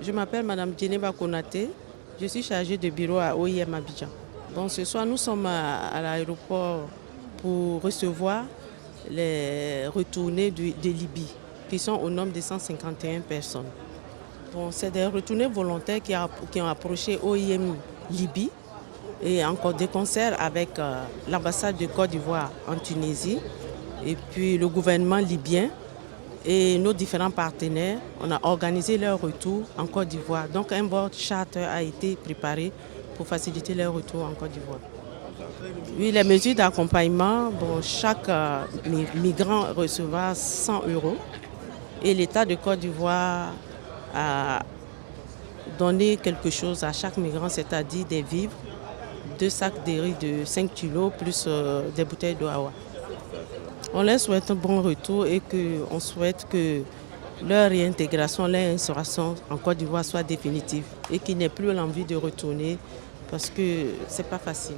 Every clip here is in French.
Je m'appelle Madame Djeneba Konaté. Je suis chargée de bureau à OIM Abidjan. Donc ce soir, nous sommes à l'aéroport pour recevoir les retournés de Libye, qui sont au nombre de 151 personnes. Bon, c'est des retournés volontaires qui ont approché OIM Libye et encore des concerts avec l'ambassade de Côte d'Ivoire en Tunisie et puis le gouvernement libyen et nos différents partenaires. On a organisé leur retour en Côte d'Ivoire. Donc un vol charter a été préparé pour faciliter leur retour en Côte d'Ivoire. Oui, les mesures d'accompagnement, bon, chaque migrant recevra 100 € et l'État de Côte d'Ivoire a donné quelque chose à chaque migrant, c'est-à-dire des vivres, 2 sacs de riz de 5 kg plus des bouteilles d'eau. On leur souhaite un bon retour et on souhaite que leur réintégration, leur instauration en Côte d'Ivoire soit définitive et qu'ils n'aient plus l'envie de retourner parce que ce n'est pas facile.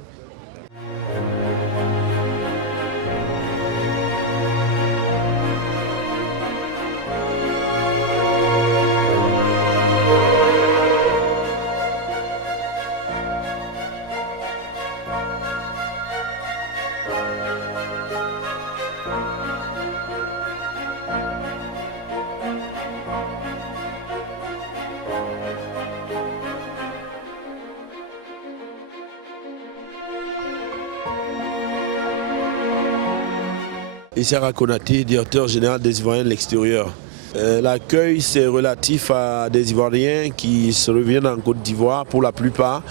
Issa Konaté, directeur général des Ivoiriens de l'extérieur. L'accueil, c'est relatif à des Ivoiriens qui se reviennent en Côte d'Ivoire pour la plupart.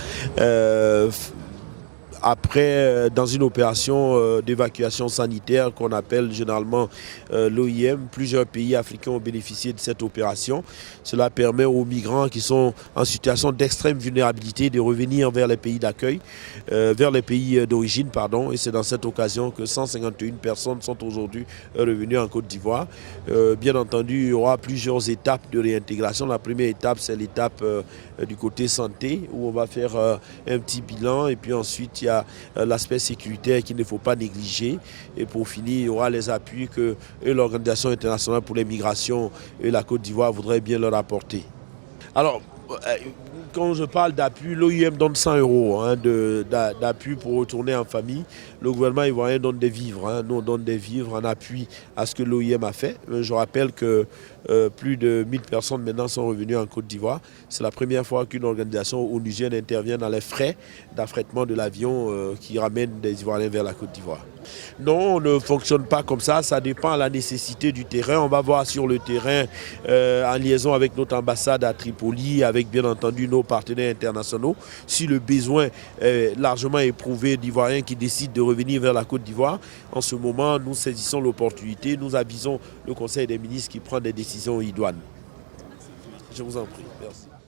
Après, dans une opération d'évacuation sanitaire qu'on appelle généralement l'OIM, plusieurs pays africains ont bénéficié de cette opération. Cela permet aux migrants qui sont en situation d'extrême vulnérabilité de revenir vers les pays d'accueil, vers les pays d'origine, pardon. Et c'est dans cette occasion que 151 personnes sont aujourd'hui revenues en Côte d'Ivoire. Bien entendu, il y aura plusieurs étapes de réintégration. La première étape, c'est l'étape du côté santé, où on va faire un petit bilan, et puis ensuite il y a l'aspect sécuritaire qu'il ne faut pas négliger, et pour finir il y aura les appuis que l'Organisation internationale pour les migrations et la Côte d'Ivoire voudrait bien leur apporter. Alors, quand je parle d'appui, l'OIM donne 100 € d'appui pour retourner en famille. Le gouvernement ivoirien donne des vivres. Nous, on donne des vivres en appui à ce que l'OIM a fait. Je rappelle que plus de 1000 personnes maintenant sont revenues en Côte d'Ivoire. C'est la première fois qu'une organisation onusienne intervient dans les frais d'affrètement de l'avion qui ramène des Ivoiriens vers la Côte d'Ivoire. Non, on ne fonctionne pas comme ça. Ça dépend de la nécessité du terrain. On va voir sur le terrain, en liaison avec notre ambassade à Tripoli, avec bien entendu nos partenaires internationaux, si le besoin est largement éprouvé d'Ivoiriens qui décident de revenir vers la Côte d'Ivoire. En ce moment, nous saisissons l'opportunité, nous avisons le Conseil des ministres qui prend des décisions idoines. Je vous en prie. Merci.